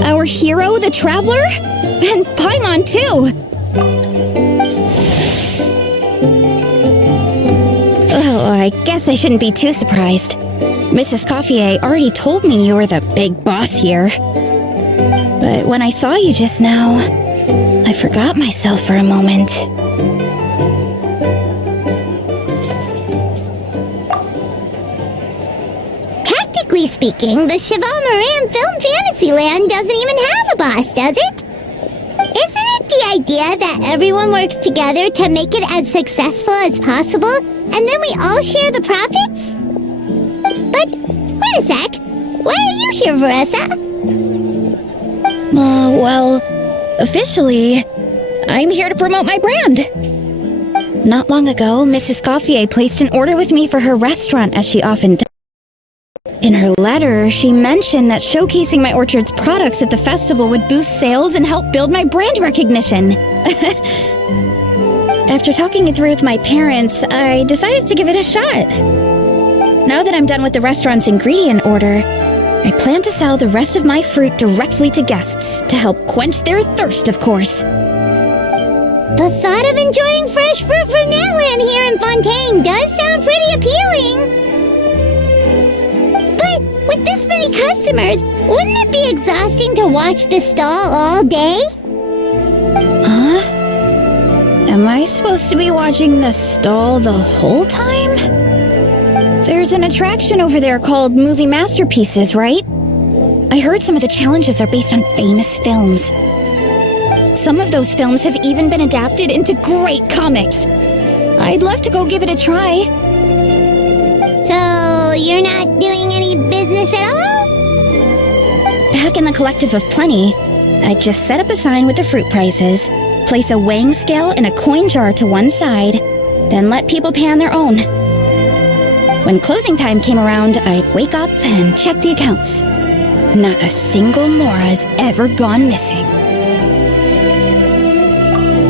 Our hero, the Traveler? And Paimon, too! Oh, I guess I shouldn't be too surprised. Mrs. Coiffier already told me you were the big boss here. But when I saw you just now, I forgot myself for a moment. Technically speaking, the Cheval Moran Film Fantasyland doesn't even have a boss, does it? Isn't it the idea that everyone works together to make it as successful as possible, and then we all share the profits? But, wait a sec. Why are you here, Veressa? Well, officially, I'm here to promote my brand. Not long ago, Mrs. Coiffier placed an order with me for her restaurant, as she often does. In her letter, she mentioned that showcasing my orchard's products at the festival would boost sales and help build my brand recognition. After talking it through with my parents, I decided to give it a shot. Now that I'm done with the restaurant's ingredient order, I plan to sell the rest of my fruit directly to guests to help quench their thirst, of course. The thought of enjoying fresh fruit from Natland here in Fontaine does sound pretty appealing. But with this many customers, wouldn't it be exhausting to watch the stall all day? Huh? Am I supposed to be watching the stall the whole time? There's an attraction over there called Movie Masterpieces, right? I heard some of the challenges are based on famous films. Some of those films have even been adapted into great comics. I'd love to go give it a try. So, you're not doing any business at all? Back in the Collective of Plenty, I just set up a sign with the fruit prices, place a weighing scale and a coin jar to one side, then let people pay on their own. When closing time came around, I'd wake up and check the accounts. Not a single Mora's ever gone missing.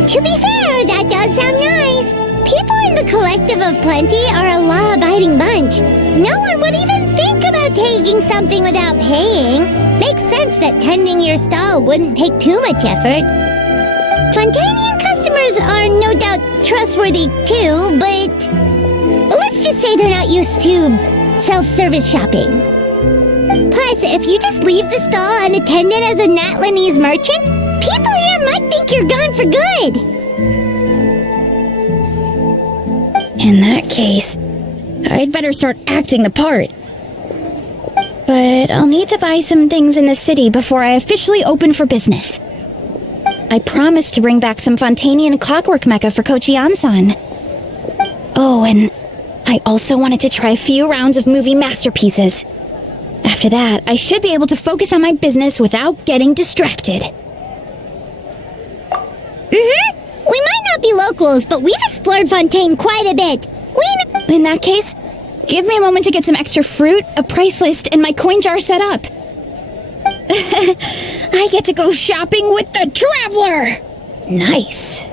To be fair, that does sound nice. People in the Collective of Plenty are a law-abiding bunch. No one would even think about taking something without paying. Makes sense that tending your stall wouldn't take too much effort. Fontanian customers are no doubt trustworthy too, but let's just say they're not used to self-service shopping. Plus, if you just leave the stall unattended as a Natlanese merchant, people here might think you're gone for good. In that case, I'd better start acting the part. But I'll need to buy some things in the city before I officially open for business. I promised to bring back some Fontanian clockwork mecha for Kochi-san. Oh, and I also wanted to try a few rounds of movie masterpieces. After that, I should be able to focus on my business without getting distracted. We might not be locals, but we've explored Fontaine quite a bit. In that case, give me a moment to get some extra fruit, a price list, and my coin jar set up. I get to go shopping with the Traveler! Nice.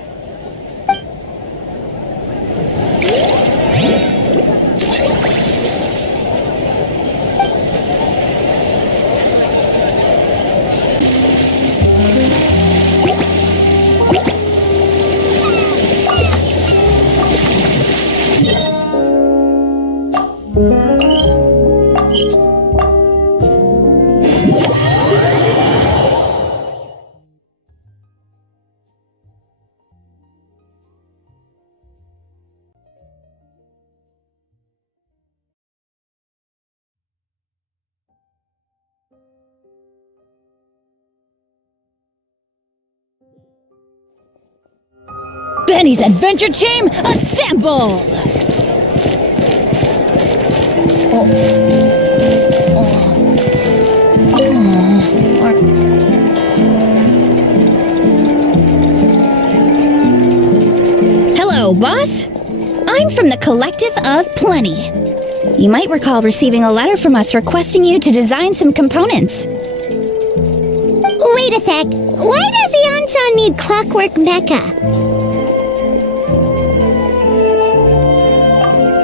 Benny's Adventure Team, assemble! Hello, boss. I'm from the Collective of Plenty. You might recall receiving a letter from us requesting you to design some components. Wait a sec. Why does Yansan need clockwork mecha?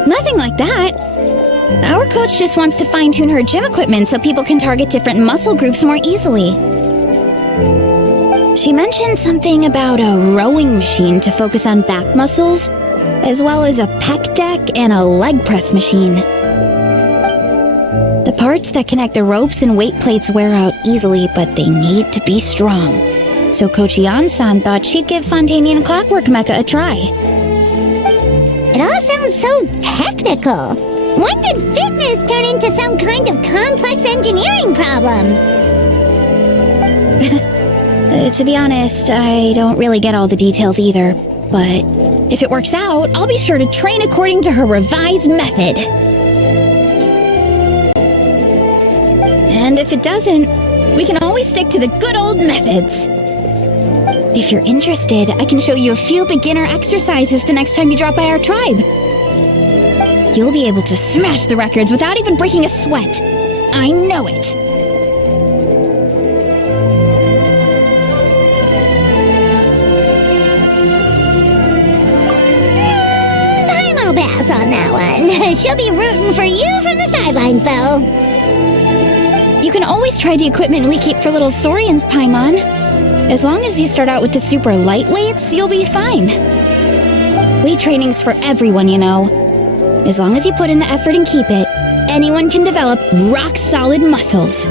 Nothing like that. Our coach just wants to fine-tune her gym equipment so people can target different muscle groups more easily. She mentioned something about a rowing machine to focus on back muscles, as well as a pec deck and a leg press machine. The parts that connect the ropes and weight plates wear out easily, but they need to be strong. So Coach Yan-san thought she'd give Fontanian Clockwork Mecha a try. It all sounds so technical. When did fitness turn into some kind of complex engineering problem? To be honest, I don't really get all the details either. But if it works out, I'll be sure to train according to her revised method. And if it doesn't, we can always stick to the good old methods. If you're interested, I can show you a few beginner exercises the next time you drop by our tribe. You'll be able to smash the records without even breaking a sweat. I know it. Paimon will pass on that one. She'll be rooting for you from the sidelines, though. You can always try the equipment we keep for little Saurians, Paimon. As long as you start out with the super lightweights, you'll be fine. Weight training's for everyone, you know. As long as you put in the effort and keep it, anyone can develop rock-solid muscles.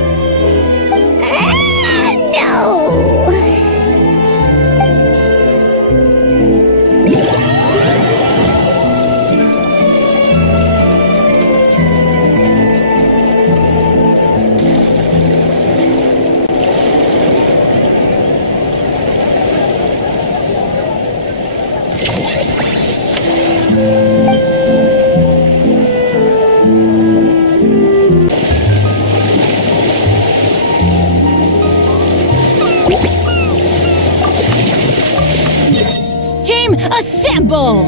No! Assemble!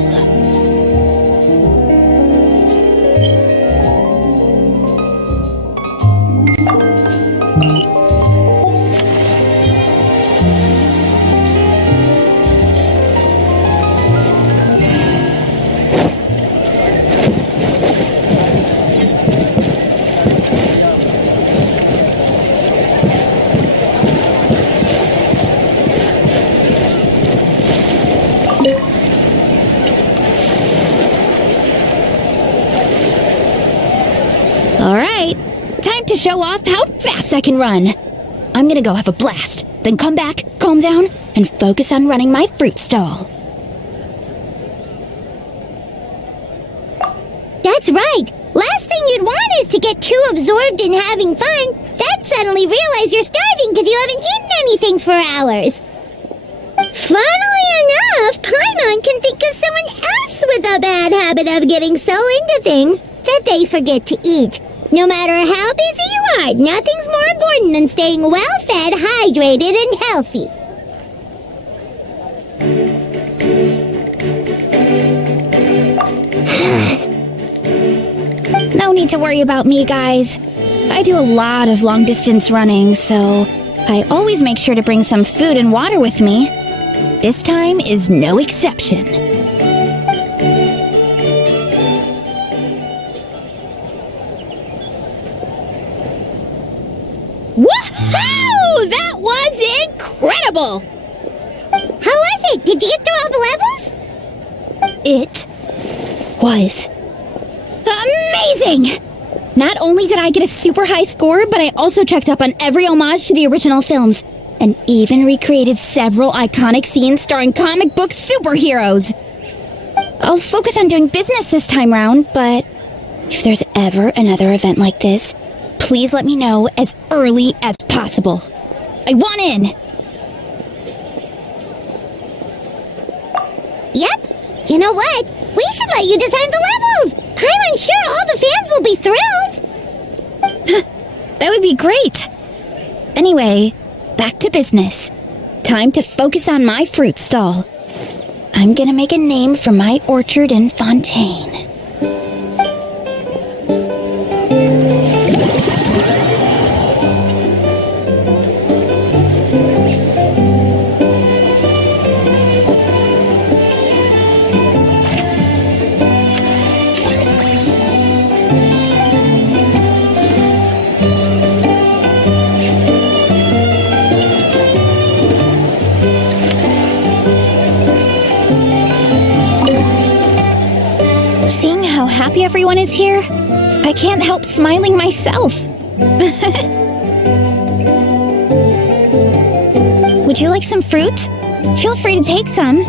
To show off how fast I can run. I'm gonna go have a blast, then come back, calm down, and focus on running my fruit stall. That's right. Last thing you'd want is to get too absorbed in having fun, then suddenly realize you're starving because you haven't eaten anything for hours. Funnily enough, Paimon can think of someone else with a bad habit of getting so into things that they forget to eat. No matter how busy you are, nothing's more important than staying well-fed, hydrated, and healthy. No need to worry about me, guys. I do a lot of long-distance running, so I always make sure to bring some food and water with me. This time is no exception. Woohoo! That was incredible! How was it? Did you get through all the levels? It was amazing! Not only did I get a super high score, but I also checked up on every homage to the original films, and even recreated several iconic scenes starring comic book superheroes. I'll focus on doing business this time round, but if there's ever another event like this, please let me know as early as possible. I want in! Yep. You know what? We should let you design the levels! I'm sure all the fans will be thrilled! That would be great! Anyway, back to business. Time to focus on my fruit stall. I'm gonna make a name for my orchard in Fontaine. happy everyone is here, I can't help smiling myself. Would you like some fruit? Feel free to take some.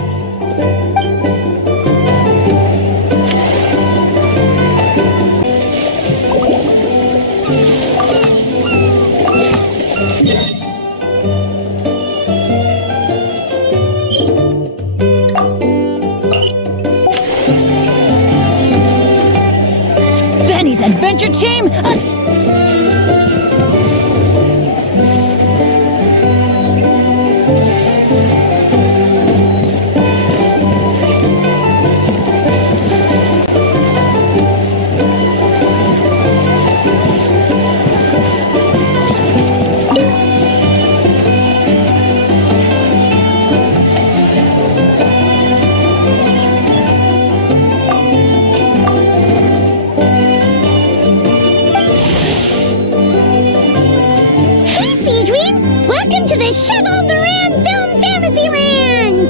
Benny's Adventure Chain! To the Shovel Moran Film Fantasyland!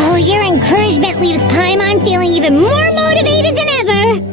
Oh, your encouragement leaves Paimon feeling even more motivated than ever.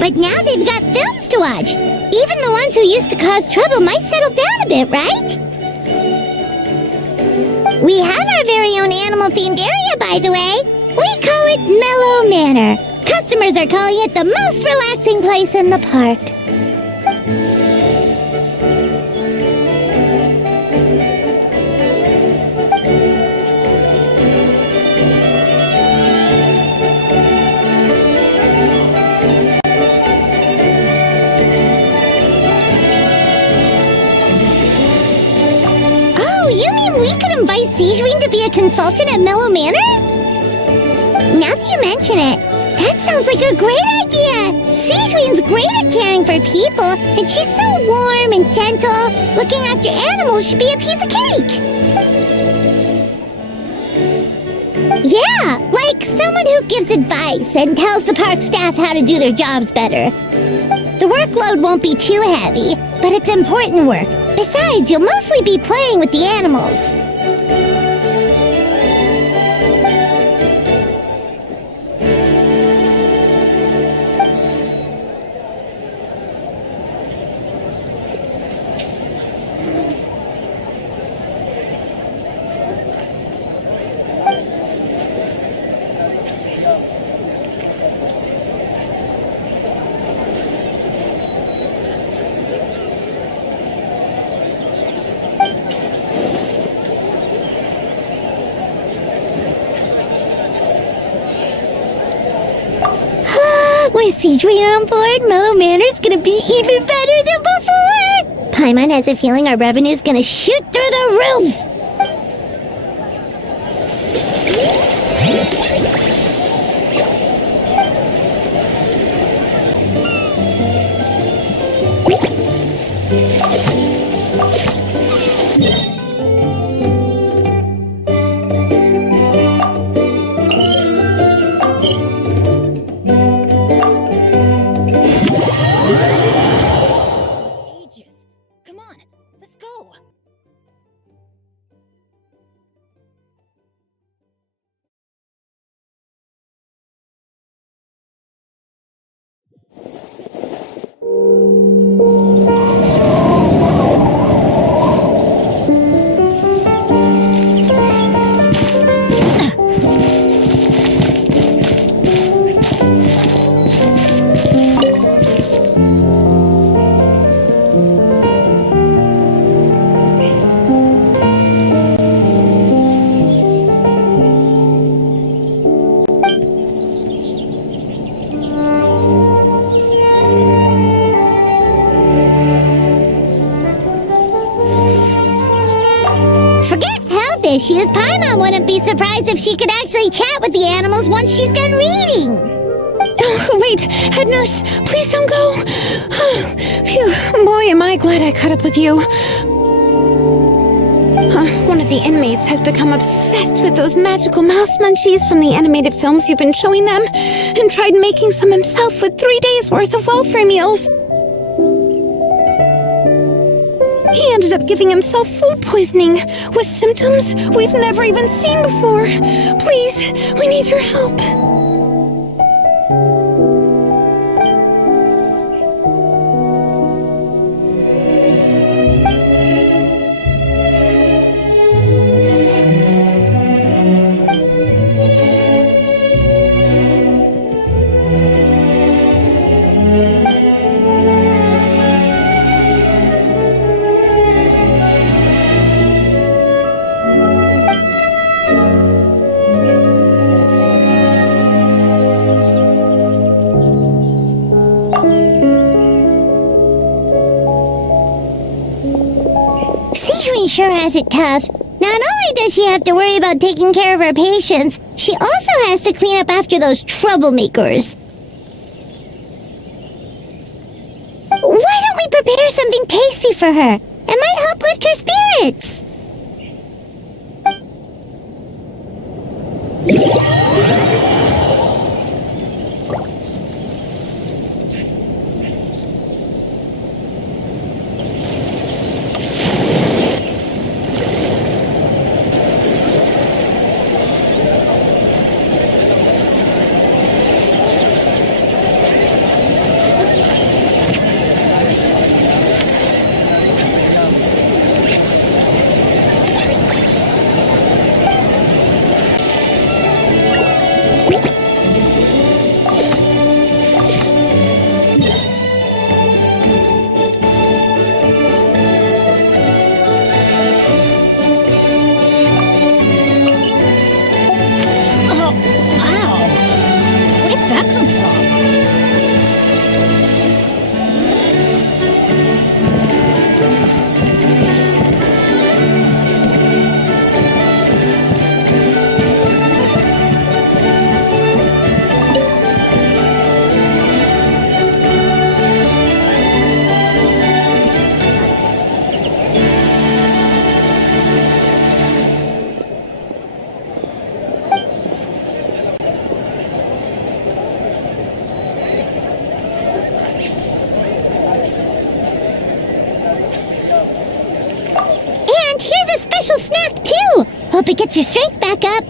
But now they've got films to watch. Even the ones who used to cause trouble might settle down a bit, right? We have our very own animal-themed area, by the way. We call it Mellow Manor. Customers are calling it the most relaxing place in the park. We could invite Sejuine to be a consultant at Mellow Manor? Now that you mention it, that sounds like a great idea! Sejuine's great at caring for people, and she's so warm and gentle. Looking after animals should be a piece of cake! Yeah, like someone who gives advice and tells the park staff how to do their jobs better. The workload won't be too heavy, but it's important work. Besides, you'll mostly be playing with the animals. With Sejuine on board, Mellow Manor's gonna be even better than before! Paimon has a feeling our revenue's gonna shoot through the roof! Come on, let's go. issues, Paimon wouldn't be surprised if she could actually chat with the animals once she's done reading. Oh, wait, head nurse, please don't go. Phew, boy, am I glad I caught up with you. One of the inmates has become obsessed with those magical mouse munchies from the animated films you've been showing them, and tried making some himself with 3 days' worth of welfare meals. He ended up giving himself food poisoning, with symptoms we've never even seen before. Please, we need your help. Sure has it tough. Not only does she have to worry about taking care of her patients, she also has to clean up after those troublemakers. Why don't we prepare something tasty for her? It might help lift her spirits. Hope it gets your strength back up.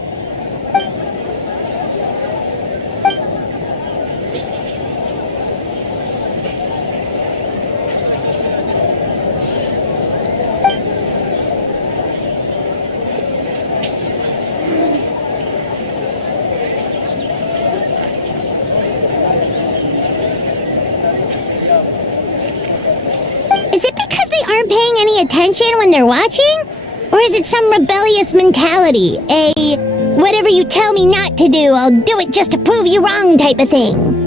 Is it because they aren't paying any attention when they're watching? Or is it some rebellious mentality? Whatever you tell me not to do, I'll do it just to prove you wrong type of thing?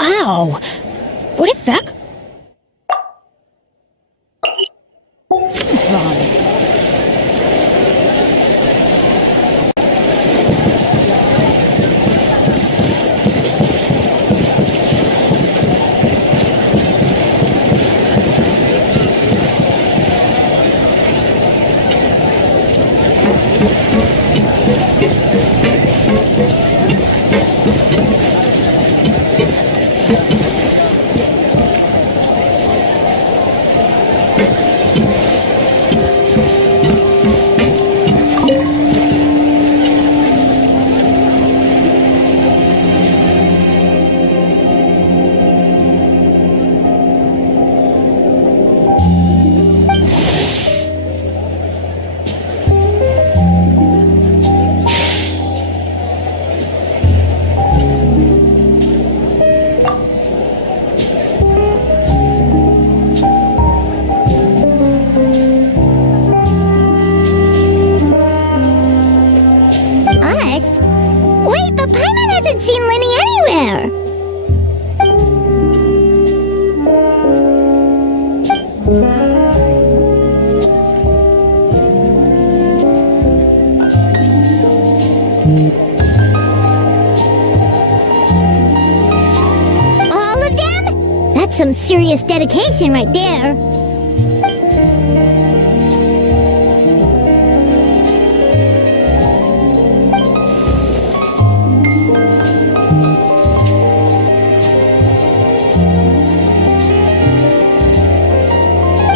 Ow! What is that? Something's wrong. serious dedication right there.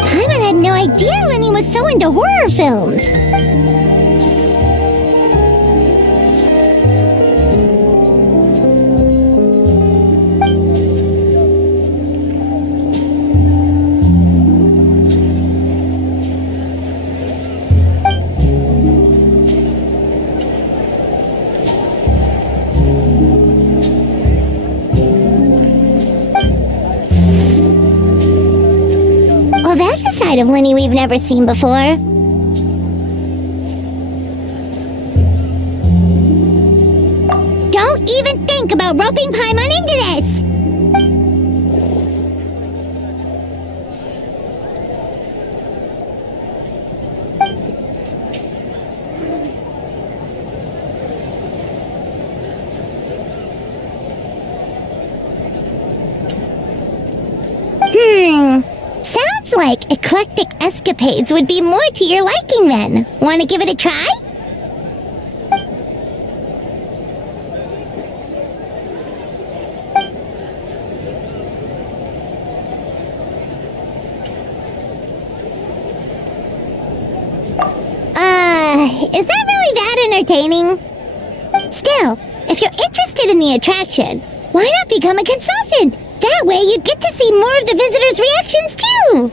Paimon had no idea Lenny was so into horror films. Well, that's a side of Lenny we've never seen before. Don't even think about roping Paimon into this! Sounds like eclectic escapades would be more to your liking then. Want to give it a try? Is that really that entertaining? Still, if you're interested in the attraction, why not become a consultant? That way you'd get to see more of the visitors' reactions too!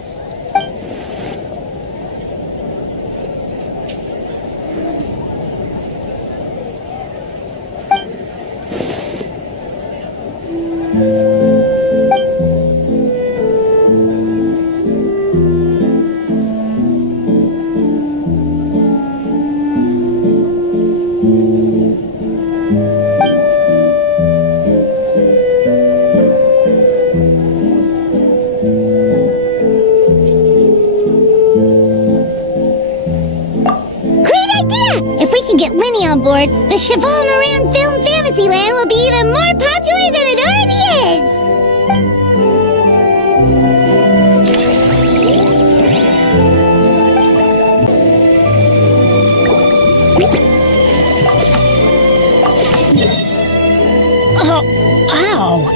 Get Lenny on board, the Chevron around Film Fantasyland will be even more popular than it already is! Ow!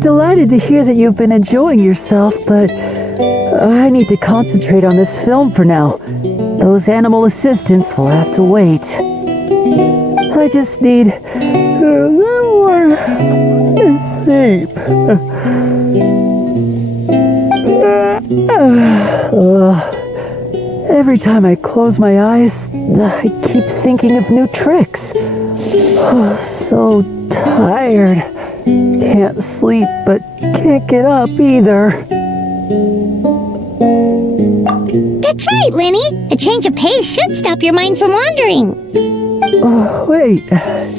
Delighted to hear that you've been enjoying yourself, but I need to concentrate on this film for now. Those animal assistants will have to wait. I just need a little more sleep. Every time I close my eyes, I keep thinking of new tricks. So tired. Can't sleep, but can't get up either. That's right, Lenny. A change of pace should stop your mind from wandering. Wait,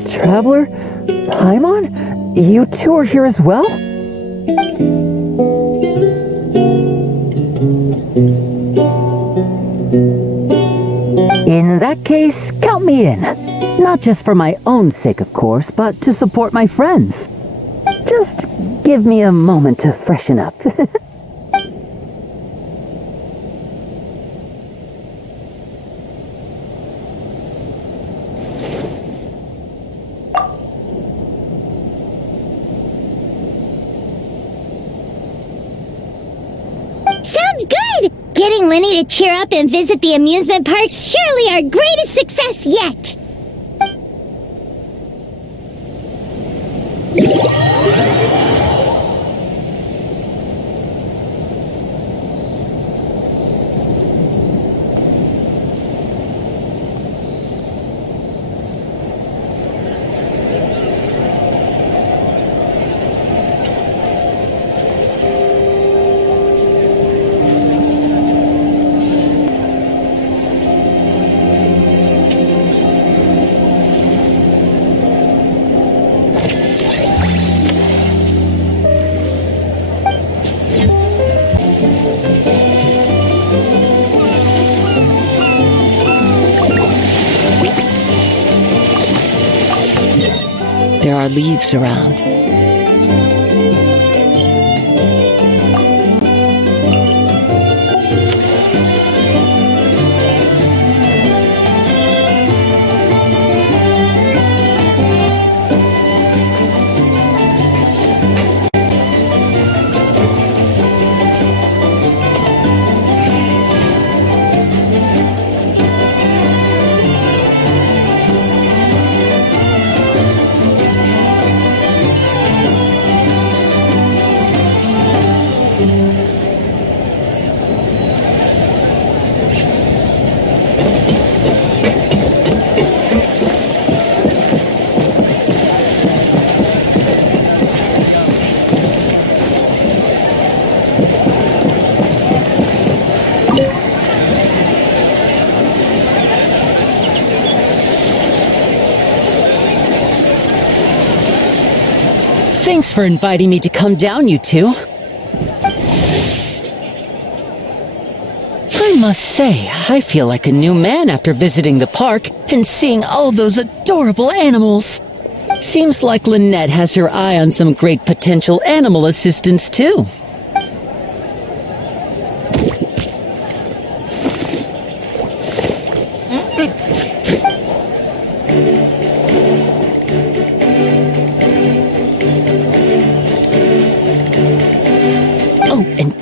Traveler? Paimon? You two are here as well? In that case, count me in. Not just for my own sake, of course, but to support my friends. Just give me a moment to freshen up. Sounds good! Getting Lenny to cheer up and visit the amusement park's surely our greatest success yet! There are leaves around. Thanks for inviting me to come down, you two. I must say, I feel like a new man after visiting the park and seeing all those adorable animals. Seems like Lynette has her eye on some great potential animal assistants, too.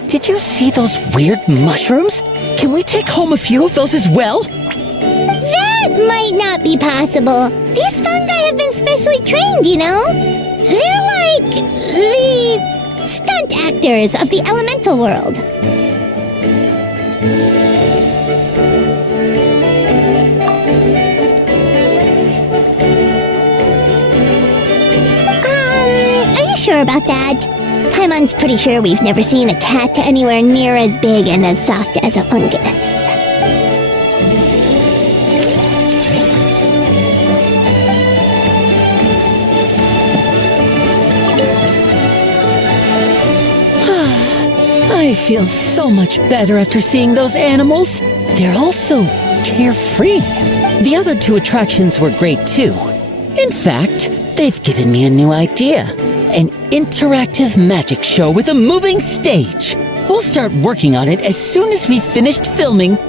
Did you see those weird mushrooms? Can we take home a few of those as well? That might not be possible. These fungi have been specially trained, you know? They're like the stunt actors of the elemental world. Are you sure about that? Paimon's pretty sure we've never seen a cat anywhere near as big and as soft as a fungus. I feel so much better after seeing those animals. They're all so carefree. The other two attractions were great too. In fact, they've given me a new idea. An interactive magic show with a moving stage. We'll start working on it as soon as we've finished filming.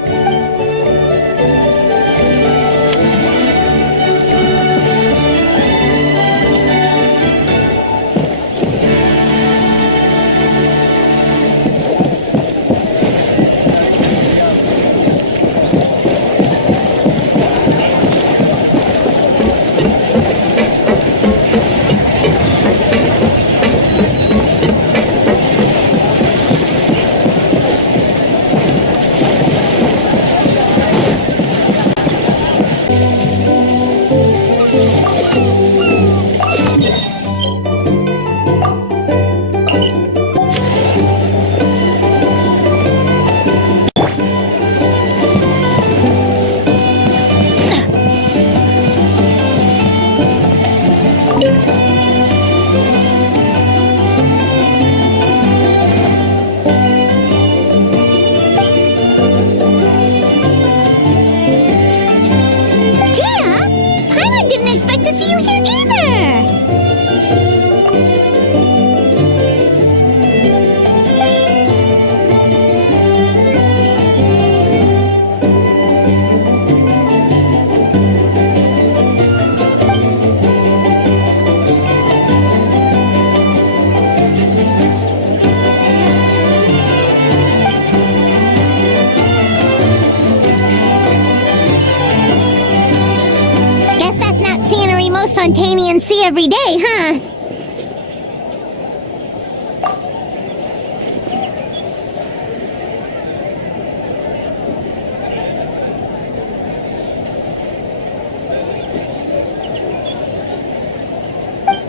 Montanians see every day, huh?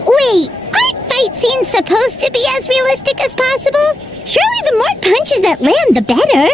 Wait, aren't fight scenes supposed to be as realistic as possible? Surely the more punches that land, the better.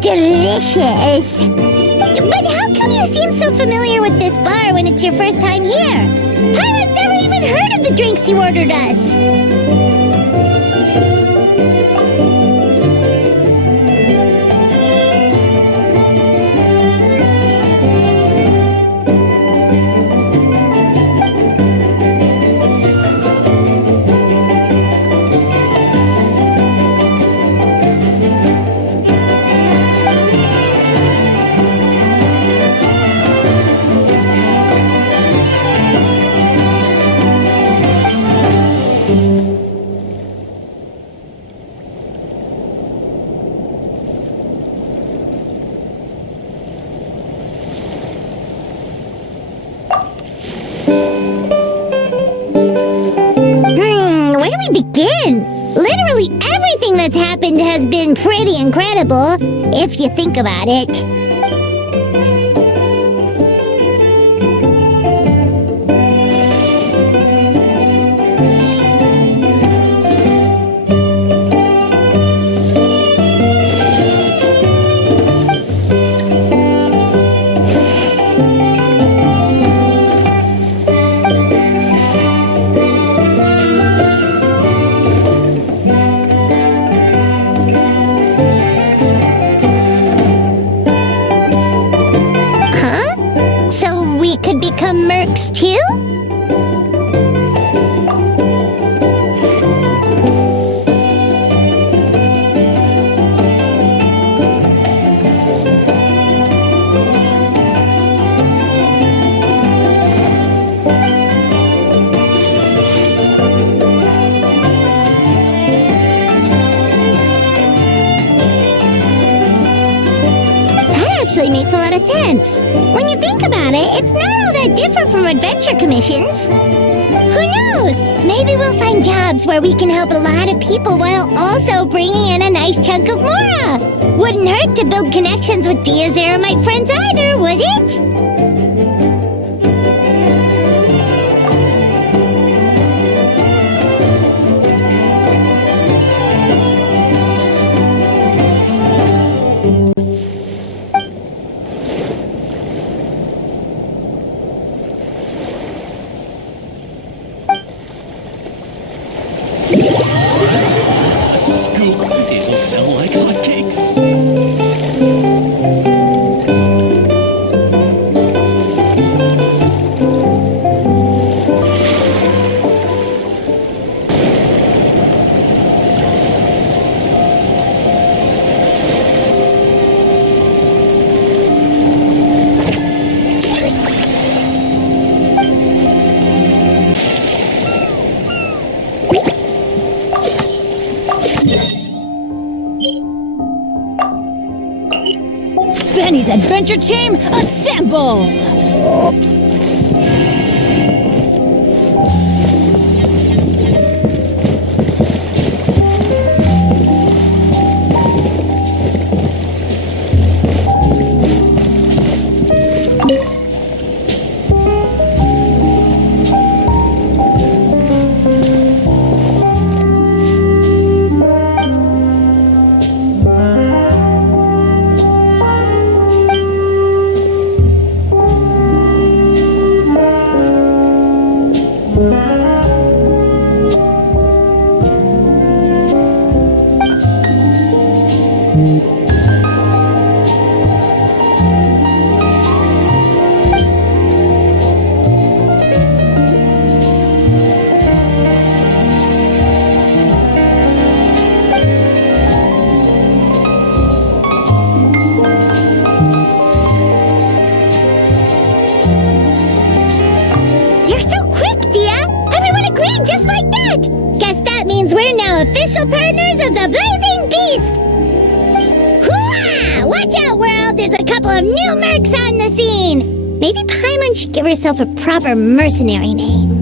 Delicious. But how come you seem so familiar with this bar when it's your first time here? Pilot's never even heard of the drinks you ordered us. Where do we begin? Literally everything that's happened has been pretty incredible, if you think about it. Mercs too? Actually makes a lot of sense. When you think about it, it's not all that different from adventure commissions. Who knows? Maybe we'll find jobs where we can help a lot of people while also bringing in a nice chunk of Mora. Wouldn't hurt to build connections with Dia's Eremite friends either, would it? Scoop, it will sell like hotcakes. Benny's Adventure Team, assemble! You're so quick, Dia! Everyone agreed just like that! Guess that means we're now official partners of the Blazing Beast! Hooah! Watch out, world! There's a couple of new mercs on the scene! Maybe Paimon should give herself a proper mercenary name.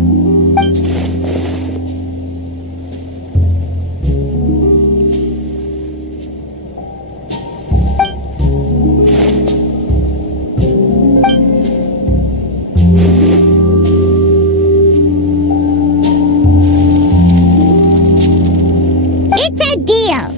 It's a deal!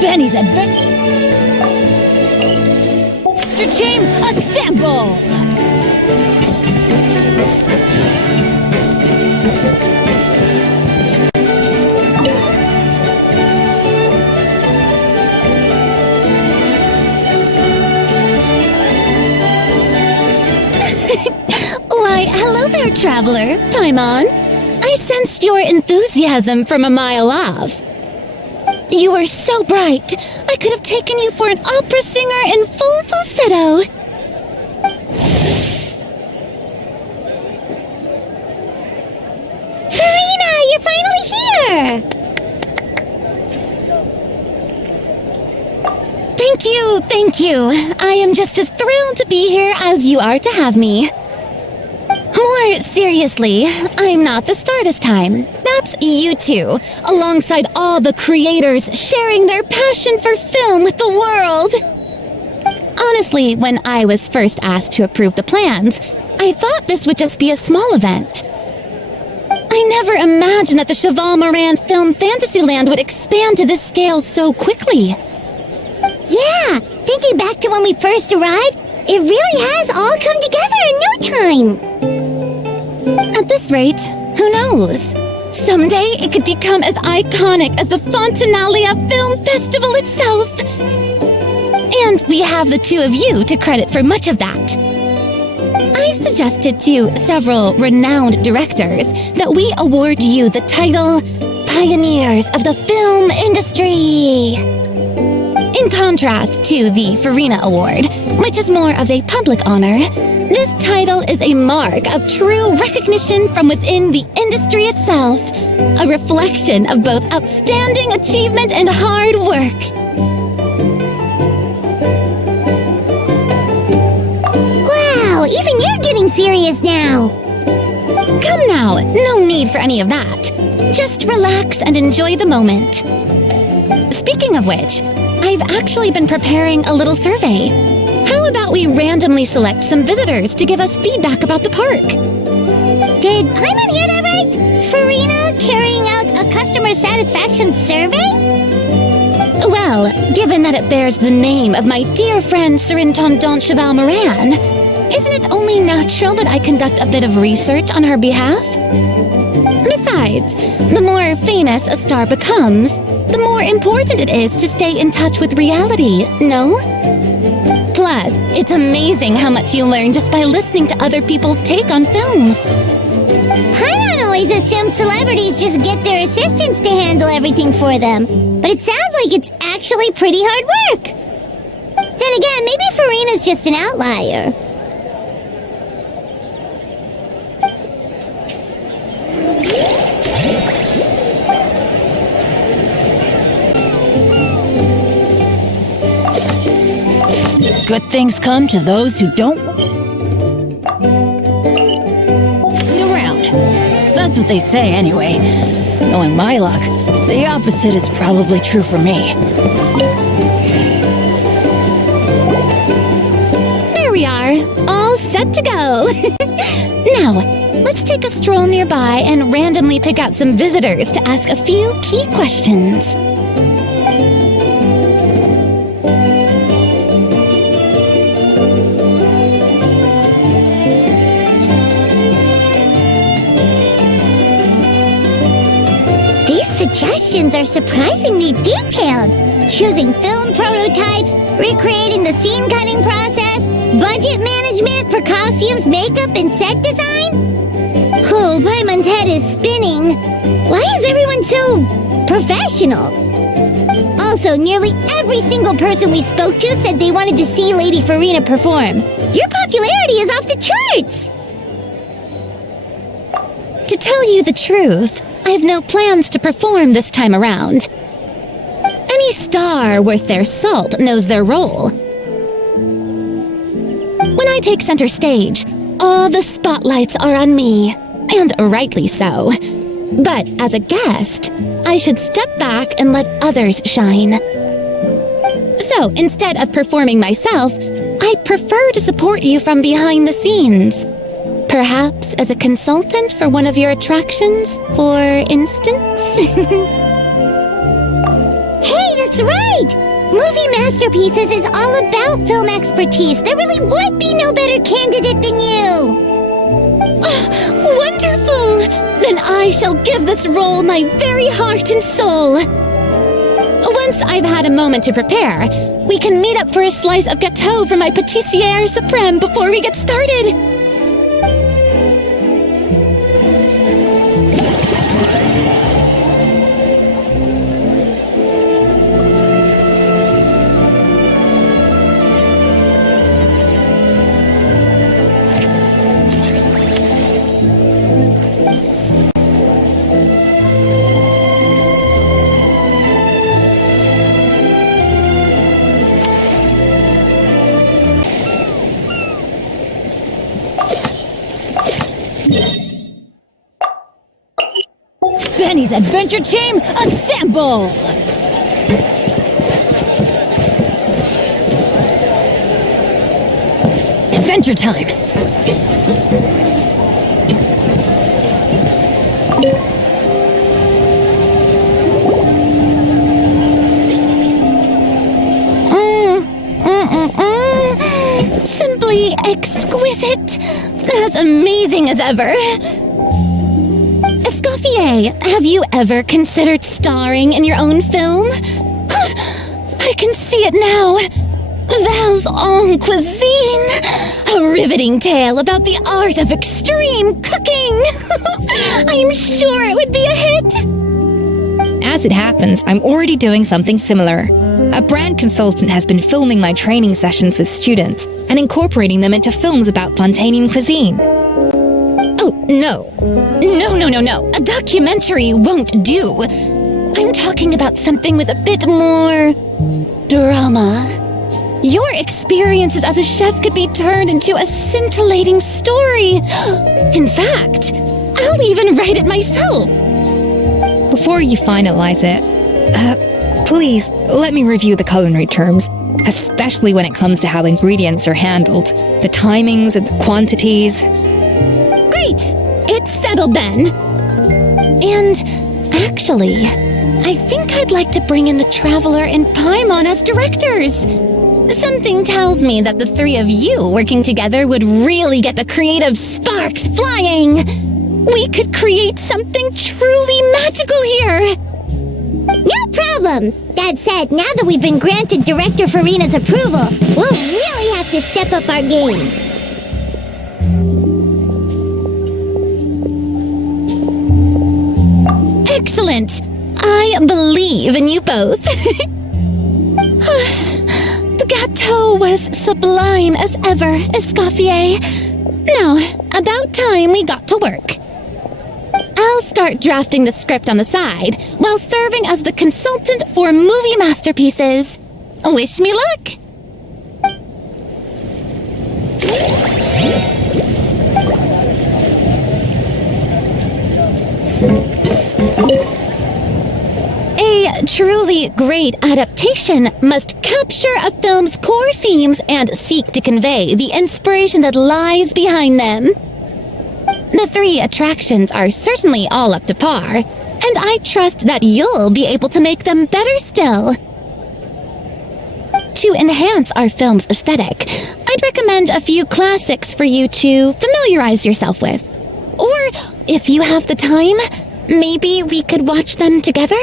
Benny's Adventure Team, assemble! Why, hello there, traveler. Paimon. I sensed your enthusiasm from a mile off. You were so bright, I could have taken you for an opera singer in full falsetto. Karina, you're finally here! Thank you. I am just as thrilled to be here as you are to have me. More seriously, I'm not the star this time. That's you two, alongside all the creators sharing their passion for film with the world. Honestly, when I was first asked to approve the plans, I thought this would just be a small event. I never imagined that the Cheval Moran Film Fantasyland would expand to this scale so quickly. Yeah, thinking back to when we first arrived, it really has all come together in no time. At this rate, who knows? Someday it could become as iconic as the Fontanalia Film Festival itself. And we have the two of you to credit for much of that. I've suggested to several renowned directors that we award you the title Pioneers of the Film Industry. In contrast to the Farina Award, which is more of a public honor, this title is a mark of true recognition from within the industry itself, a reflection of both outstanding achievement and hard work. Wow, even you're getting serious now. Come now, no need for any of that. Just relax and enjoy the moment. Speaking of which, I've actually been preparing a little survey. How about we randomly select some visitors to give us feedback about the park? Did Paimon hear that right? Farina carrying out a customer satisfaction survey? Well, given that it bears the name of my dear friend Surintendant Cheval Moran, isn't it only natural that I conduct a bit of research on her behalf? Besides, the more famous a star becomes, the more important it is to stay in touch with reality, no? Plus, it's amazing how much you learn just by listening to other people's take on films. Paimon always assumes celebrities just get their assistants to handle everything for them. But it sounds like it's actually pretty hard work. Then again, maybe Farina's just an outlier. Good things come to those who don't wait around. That's what they say anyway. Knowing my luck, the opposite is probably true for me. There we are, all set to go. Now, let's take a stroll nearby and randomly pick out some visitors to ask a few key questions. Suggestions are surprisingly detailed. Choosing film prototypes, recreating the scene cutting process, budget management for costumes, makeup, and set design. Oh, Paimon's head is spinning. Why is everyone so professional? Also, nearly every single person we spoke to said they wanted to see Lady Farina perform. Your popularity is off the charts. To tell you the truth, I have no plans to perform this time around. Any star worth their salt knows their role. When I take center stage, all the spotlights are on me, and rightly so. But as a guest, I should step back and let others shine. So instead of performing myself, I'd prefer to support you from behind the scenes. Perhaps as a consultant for one of your attractions, for instance? Hey, that's right! Movie Masterpieces is all about film expertise. There really would be no better candidate than you! Oh, wonderful! Then I shall give this role my very heart and soul. Once I've had a moment to prepare, we can meet up for a slice of gâteau from my pâtissière suprême before we get started. Benny's Adventure Chain, assemble! Adventure time! Simply exquisite, as amazing as ever. Escoffier Escoffier, have you ever considered starring in your own film? I can see it now. Val's own cuisine. A riveting tale about the art of extreme cooking. I'm sure it would be a hit. As it happens, I'm already doing something similar. A brand consultant has been filming my training sessions with students and incorporating them into films about Plantanian cuisine. Oh, no. No. A documentary won't do. I'm talking about something with a bit more drama. Your experiences as a chef could be turned into a scintillating story. In fact, I'll even write it myself. Before you finalize it, please let me review the culinary terms, especially when it comes to how ingredients are handled, the timings and the quantities. Great! It's settled then. And actually, I think I'd like to bring in the Traveler and Paimon as directors. Something tells me that the three of you working together would really get the creative sparks flying. We could create something truly magical here. No problem. That said, now that we've been granted Director Farina's approval, we'll really have to step up our game. Excellent. I believe in you both. The gâteau was sublime as ever, Escoffier. Now, about time we got to work. I'll start drafting the script on the side while serving as the consultant for movie masterpieces. Wish me luck! A truly great adaptation must capture a film's core themes and seek to convey the inspiration that lies behind them. The three attractions are certainly all up to par, and I trust that you'll be able to make them better still. To enhance our film's aesthetic, I'd recommend a few classics for you to familiarize yourself with. Or, if you have the time, maybe we could watch them together?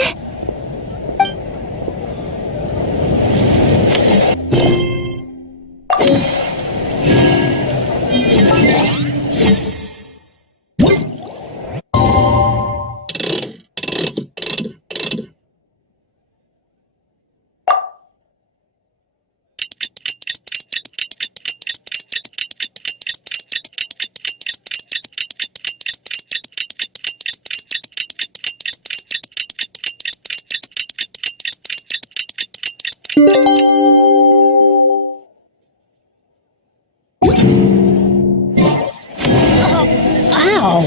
Ow!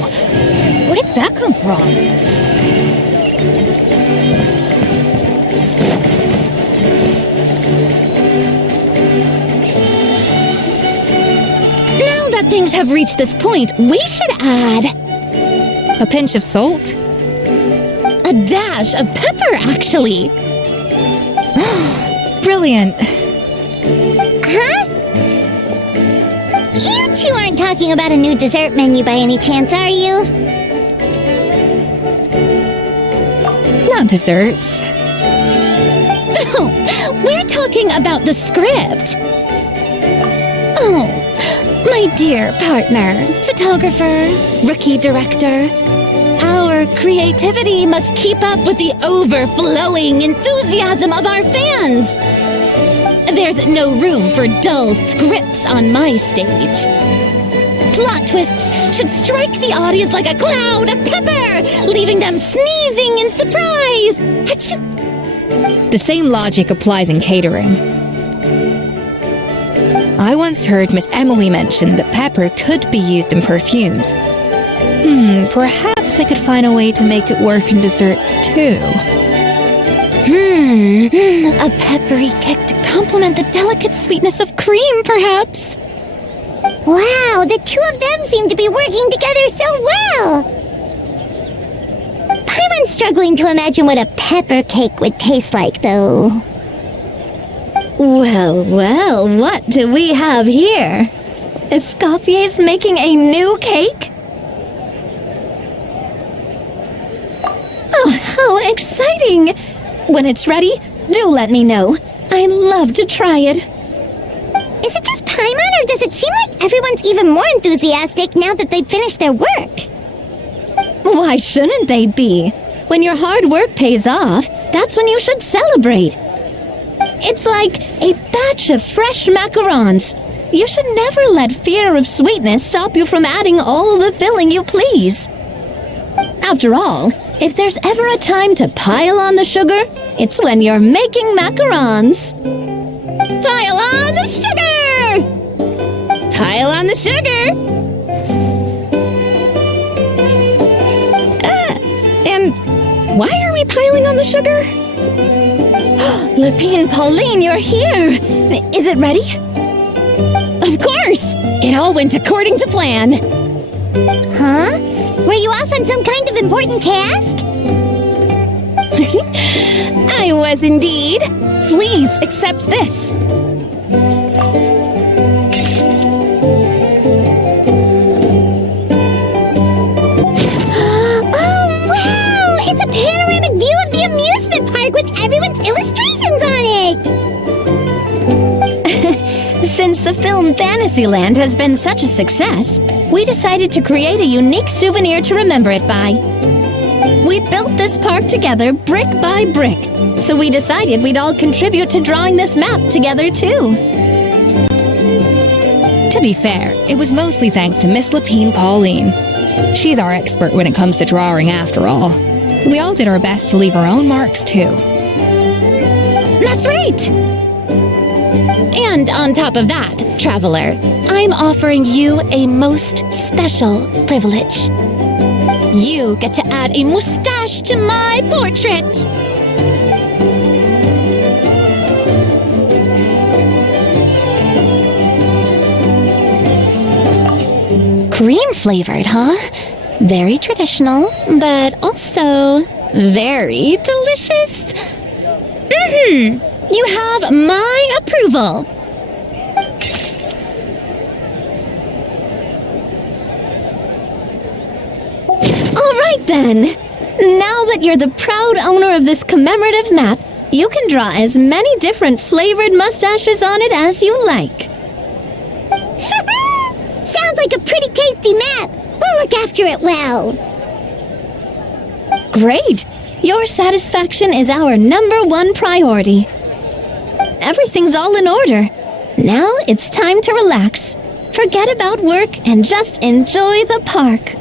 Where did that come from? Now that things have reached this point, we should add A pinch of salt? a dash of pepper, actually. Brilliant. Huh? You two aren't talking about a new dessert menu by any chance, are you? Not desserts. Oh, we're talking about the script. Oh, my dear partner, photographer, rookie director. Our creativity must keep up with the overflowing enthusiasm of our fans. There's no room for dull scripts on my stage. Plot twists should strike the audience like a cloud of pepper, leaving them sneezing in surprise. Achoo! The same logic applies in catering. I once heard Miss Emily mention that pepper could be used in perfumes. Perhaps I could find a way to make it work in desserts too. A peppery kick to complement the delicate sweetness of cream, perhaps. Wow, the two of them seem to be working together so well. I'm struggling to imagine what a pepper cake would taste like, though. Well, what do we have here? Escoffier's making a new cake? How exciting! When it's ready, do let me know. I'd love to try it. Is it just Paimon, or does it seem like everyone's even more enthusiastic now that they've finished their work? Why shouldn't they be? When your hard work pays off, that's when you should celebrate. It's like a batch of fresh macarons. You should never let fear of sweetness stop you from adding all the filling you please. After all, if there's ever a time to pile on the sugar, it's when you're making macarons. Pile on the sugar! Pile on the sugar! And why are we piling on the sugar? Lepine, Pauline, you're here! Is it ready? Of course! It all went according to plan. Huh? Were you off on some kind of important task? I was indeed. Please accept this. Oh, wow! It's a panoramic view of the amusement park with everyone's illustrations on it! Since the film Fantasyland has been such a success, we decided to create a unique souvenir to remember it by. We built this park together brick by brick, so we decided we'd all contribute to drawing this map together too. To be fair, it was mostly thanks to Miss Lepine Pauline. She's our expert when it comes to drawing after all. We all did our best to leave our own marks too. That's right! And on top of that, Traveler, I'm offering you a most special privilege. You get to add a mustache to my portrait! Cream flavored, huh? Very traditional, but also very delicious. You have my approval. All right then. Now that you're the proud owner of this commemorative map, you can draw as many different flavored mustaches on it as you like. Sounds like a pretty tasty map. We'll look after it well. Great! Your satisfaction is our #1 priority. Everything's all in order. Now it's time to relax. Forget about work and just enjoy the park.